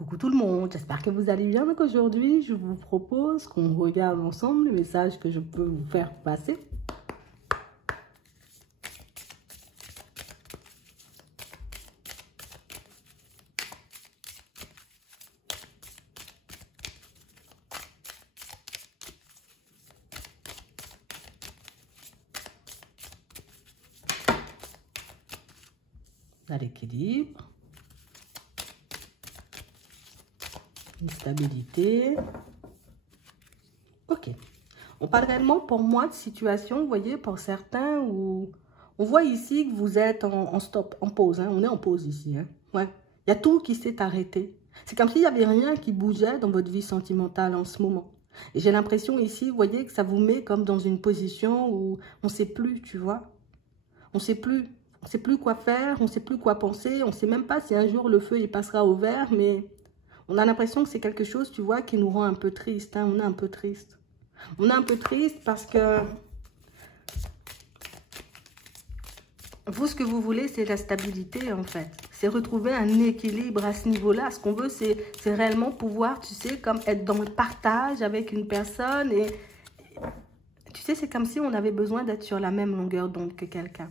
Coucou tout le monde, j'espère que vous allez bien. Donc aujourd'hui, je vous propose qu'on regarde ensemble le message que je peux vous faire passer. À l'équilibre. Une stabilité. Ok. On parle réellement pour moi de situation, vous voyez, pour certains où on voit ici que vous êtes en stop, en pause. Hein, on est en pause ici. Hein, ouais. Il y a tout qui s'est arrêté. C'est comme s'il n'y avait rien qui bougeait dans votre vie sentimentale en ce moment. Et j'ai l'impression ici, vous voyez, que ça vous met comme dans une position où on ne sait plus, tu vois. On ne sait plus. On ne sait plus quoi faire, on ne sait plus quoi penser. On ne sait même pas si un jour le feu il passera au vert, mais... on a l'impression que c'est quelque chose, tu vois, qui nous rend un peu triste. Hein? On est un peu triste. On est un peu triste parce que vous, ce que vous voulez, c'est la stabilité, en fait. C'est retrouver un équilibre à ce niveau-là. Ce qu'on veut, c'est réellement pouvoir, tu sais, comme être dans le partage avec une personne. Et tu sais, c'est comme si on avait besoin d'être sur la même longueur d'onde que quelqu'un.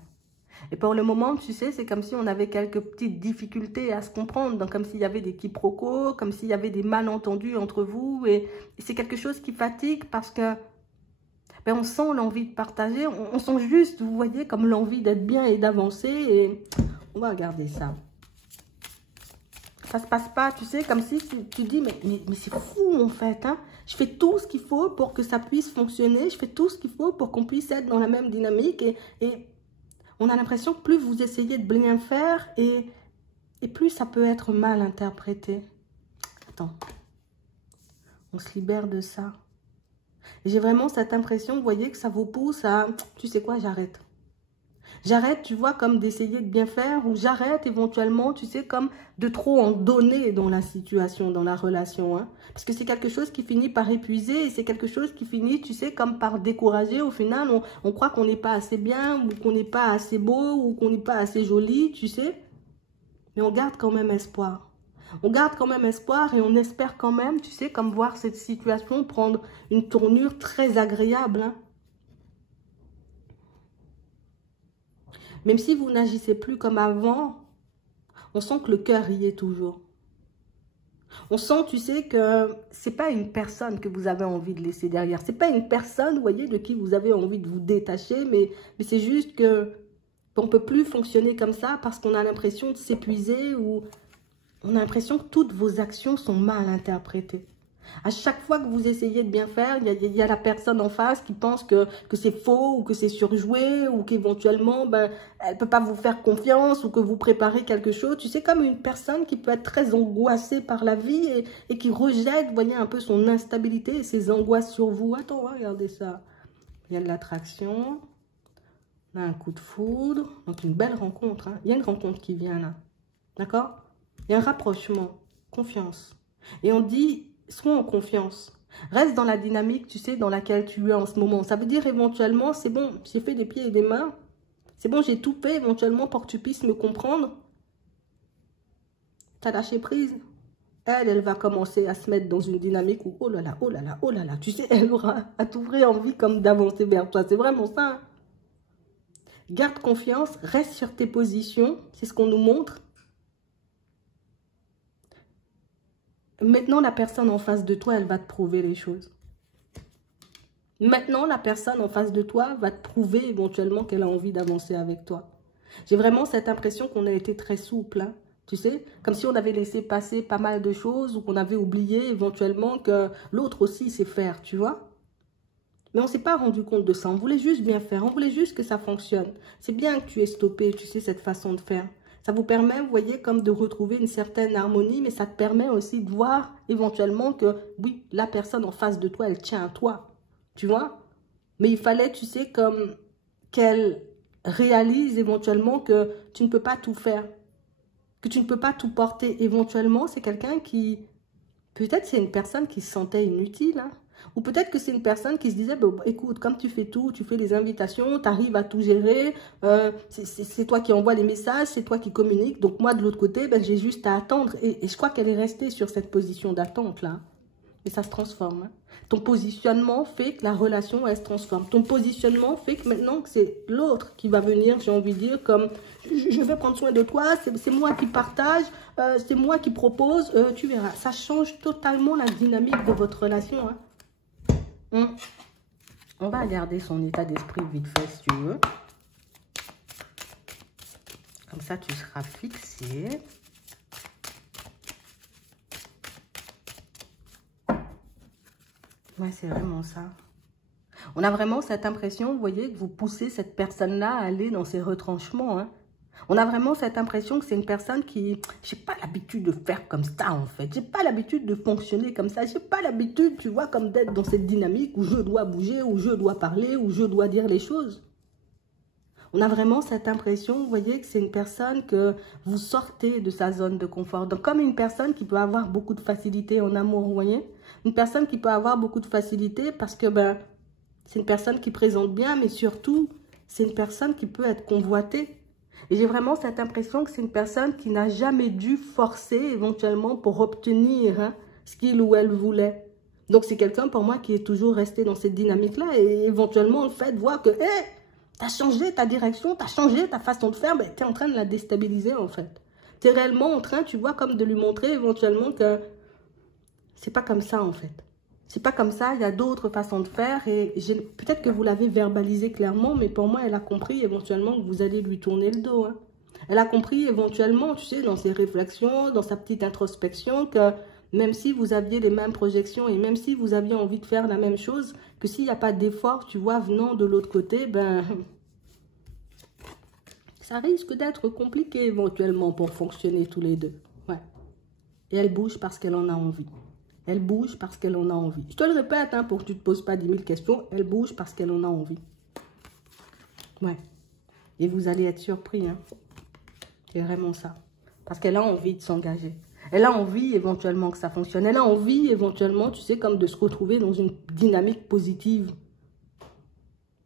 Et pour le moment, tu sais, c'est comme si on avait quelques petites difficultés à se comprendre. Donc, comme s'il y avait des quiproquos, comme s'il y avait des malentendus entre vous. Et c'est quelque chose qui fatigue parce que ben, on sent l'envie de partager. On sent juste, vous voyez, comme l'envie d'être bien et d'avancer. Et on va regarder ça. Ça se passe pas, tu sais, comme si tu dis, mais c'est fou en fait. Hein? Je fais tout ce qu'il faut pour que ça puisse fonctionner. Je fais tout ce qu'il faut pour qu'on puisse être dans la même dynamique. Et on a l'impression que plus vous essayez de bien faire et plus ça peut être mal interprété. Attends. On se libère de ça. J'ai vraiment cette impression, vous voyez, que ça vous pousse à... tu sais quoi, j'arrête. J'arrête, tu vois, comme d'essayer de bien faire, ou j'arrête éventuellement, tu sais, comme de trop en donner dans la situation, dans la relation. Hein. Parce que c'est quelque chose qui finit par épuiser, et c'est quelque chose qui finit, tu sais, comme par décourager. Au final, on croit qu'on n'est pas assez bien, ou qu'on n'est pas assez beau, ou qu'on n'est pas assez joli, tu sais. Mais on garde quand même espoir. On garde quand même espoir et on espère quand même, tu sais, comme voir cette situation prendre une tournure très agréable. Hein. Même si vous n'agissez plus comme avant, on sent que le cœur y est toujours. On sent, tu sais, que c'est pas une personne que vous avez envie de laisser derrière. C'est pas une personne, vous voyez, de qui vous avez envie de vous détacher, mais c'est juste que on ne peut plus fonctionner comme ça parce qu'on a l'impression de s'épuiser ou on a l'impression que toutes vos actions sont mal interprétées. À chaque fois que vous essayez de bien faire, il y a la personne en face qui pense que c'est faux ou que c'est surjoué ou qu'éventuellement, ben, elle ne peut pas vous faire confiance ou que vous préparez quelque chose. Tu sais, comme une personne qui peut être très angoissée par la vie et qui rejette, vous voyez, un peu son instabilité et ses angoisses sur vous. Attends, regardez ça. Il y a de l'attraction. On a un coup de foudre. Donc, une belle rencontre. Hein. Il y a une rencontre qui vient là. D'accord ? Il y a un rapprochement. Confiance. Et on dit... sois en confiance. Reste dans la dynamique, tu sais, dans laquelle tu es en ce moment. Ça veut dire éventuellement, c'est bon, j'ai fait des pieds et des mains. C'est bon, j'ai tout fait éventuellement pour que tu puisses me comprendre. Tu as lâché prise. Elle va commencer à se mettre dans une dynamique où, oh là là, oh là là, oh là là. Tu sais, elle aura à t'ouvrir envie comme d'avancer vers toi. C'est vraiment ça. Hein? Garde confiance, reste sur tes positions. C'est ce qu'on nous montre. Maintenant, la personne en face de toi, elle va te prouver les choses. Maintenant, la personne en face de toi va te prouver éventuellement qu'elle a envie d'avancer avec toi. J'ai vraiment cette impression qu'on a été très souple, hein, tu sais, comme si on avait laissé passer pas mal de choses ou qu'on avait oublié éventuellement que l'autre aussi sait faire, tu vois. Mais on ne s'est pas rendu compte de ça, on voulait juste bien faire, on voulait juste que ça fonctionne. C'est bien que tu aies stoppé, tu sais, cette façon de faire. Ça vous permet, vous voyez, comme de retrouver une certaine harmonie, mais ça te permet aussi de voir éventuellement que, oui, la personne en face de toi, elle tient à toi, tu vois. Mais il fallait, tu sais, comme qu'elle réalise éventuellement que tu ne peux pas tout faire, que tu ne peux pas tout porter. Éventuellement, c'est quelqu'un qui, peut-être c'est une personne qui se sentait inutile, hein. Ou peut-être que c'est une personne qui se disait, bah, écoute, comme tu fais tout, tu fais les invitations, tu arrives à tout gérer, c'est toi qui envoie les messages, c'est toi qui communiques. Donc moi, de l'autre côté, ben, j'ai juste à attendre. Et je crois qu'elle est restée sur cette position d'attente-là. Et ça se transforme. Hein. Ton positionnement fait que la relation, elle se transforme. Ton positionnement fait que maintenant, c'est l'autre qui va venir, j'ai envie de dire, comme je vais prendre soin de toi, c'est moi qui partage, c'est moi qui propose, tu verras. Ça change totalement la dynamique de votre relation. Hein. On va regarder son état d'esprit vite fait, si tu veux. Comme ça, tu seras fixé. Ouais, c'est vraiment ça. On a vraiment cette impression, vous voyez, que vous poussez cette personne-là à aller dans ses retranchements. Hein. On a vraiment cette impression que c'est une personne qui... J'ai pas l'habitude de faire comme ça, en fait. J'ai pas l'habitude de fonctionner comme ça. J'ai pas l'habitude, tu vois, comme d'être dans cette dynamique où je dois bouger, où je dois parler, où je dois dire les choses. On a vraiment cette impression, vous voyez, que c'est une personne que vous sortez de sa zone de confort. Donc, comme une personne qui peut avoir beaucoup de facilité en amour, vous voyez. Une personne qui peut avoir beaucoup de facilité parce que, ben, c'est une personne qui présente bien, mais surtout, c'est une personne qui peut être convoitée. Et j'ai vraiment cette impression que c'est une personne qui n'a jamais dû forcer éventuellement pour obtenir hein, ce qu'il ou elle voulait. Donc, c'est quelqu'un pour moi qui est toujours resté dans cette dynamique-là et éventuellement, le fait de voir que, hey, tu as changé ta direction, tu as changé ta façon de faire, ben, tu es en train de la déstabiliser en fait. Tu es réellement en train, tu vois, comme de lui montrer éventuellement que c'est pas comme ça en fait. C'est pas comme ça, il y a d'autres façons de faire et peut-être que vous l'avez verbalisé clairement, mais pour moi, elle a compris éventuellement que vous allez lui tourner le dos. Hein. Elle a compris éventuellement, tu sais, dans ses réflexions, dans sa petite introspection, que même si vous aviez les mêmes projections et même si vous aviez envie de faire la même chose, que s'il n'y a pas d'effort, tu vois, venant de l'autre côté, ben, ça risque d'être compliqué éventuellement pour fonctionner tous les deux. Ouais. Et elle bouge parce qu'elle en a envie. Elle bouge parce qu'elle en a envie. Je te le répète, hein, pour que tu ne te poses pas 10 000 questions. Elle bouge parce qu'elle en a envie. Ouais. Et vous allez être surpris. Hein. C'est vraiment ça. Parce qu'elle a envie de s'engager. Elle a envie éventuellement que ça fonctionne. Elle a envie éventuellement, tu sais, comme de se retrouver dans une dynamique positive.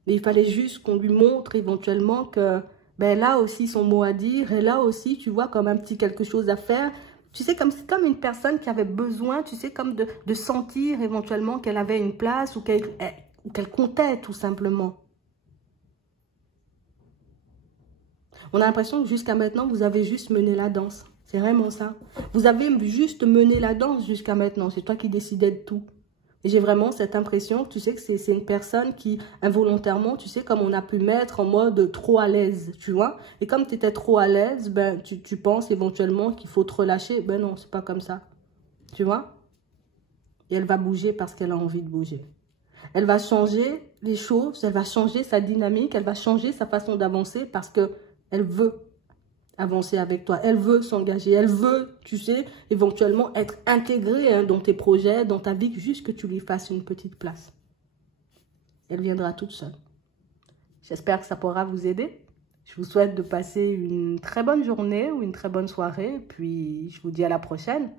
Mais il fallait juste qu'on lui montre éventuellement que ben, elle a aussi son mot à dire. Elle a aussi, tu vois, comme un petit quelque chose à faire. Tu sais, comme une personne qui avait besoin, tu sais, comme de sentir éventuellement qu'elle avait une place ou qu'elle comptait tout simplement. On a l'impression que jusqu'à maintenant, vous avez juste mené la danse. C'est vraiment ça. Vous avez juste mené la danse jusqu'à maintenant. C'est toi qui décidais de tout. Et j'ai vraiment cette impression que tu sais que c'est une personne qui, involontairement, tu sais, comme on a pu mettre en mode trop à l'aise, tu vois. Et comme tu étais trop à l'aise, ben, tu penses éventuellement qu'il faut te relâcher. Ben non, c'est pas comme ça. Tu vois. Et elle va bouger parce qu'elle a envie de bouger. Elle va changer les choses, elle va changer sa dynamique, elle va changer sa façon d'avancer parce qu'elle veut avancer avec toi. Elle veut s'engager. Elle veut, tu sais, éventuellement être intégrée hein, dans tes projets, dans ta vie, juste que tu lui fasses une petite place. Elle viendra toute seule. J'espère que ça pourra vous aider. Je vous souhaite de passer une très bonne journée ou une très bonne soirée. Puis, je vous dis à la prochaine.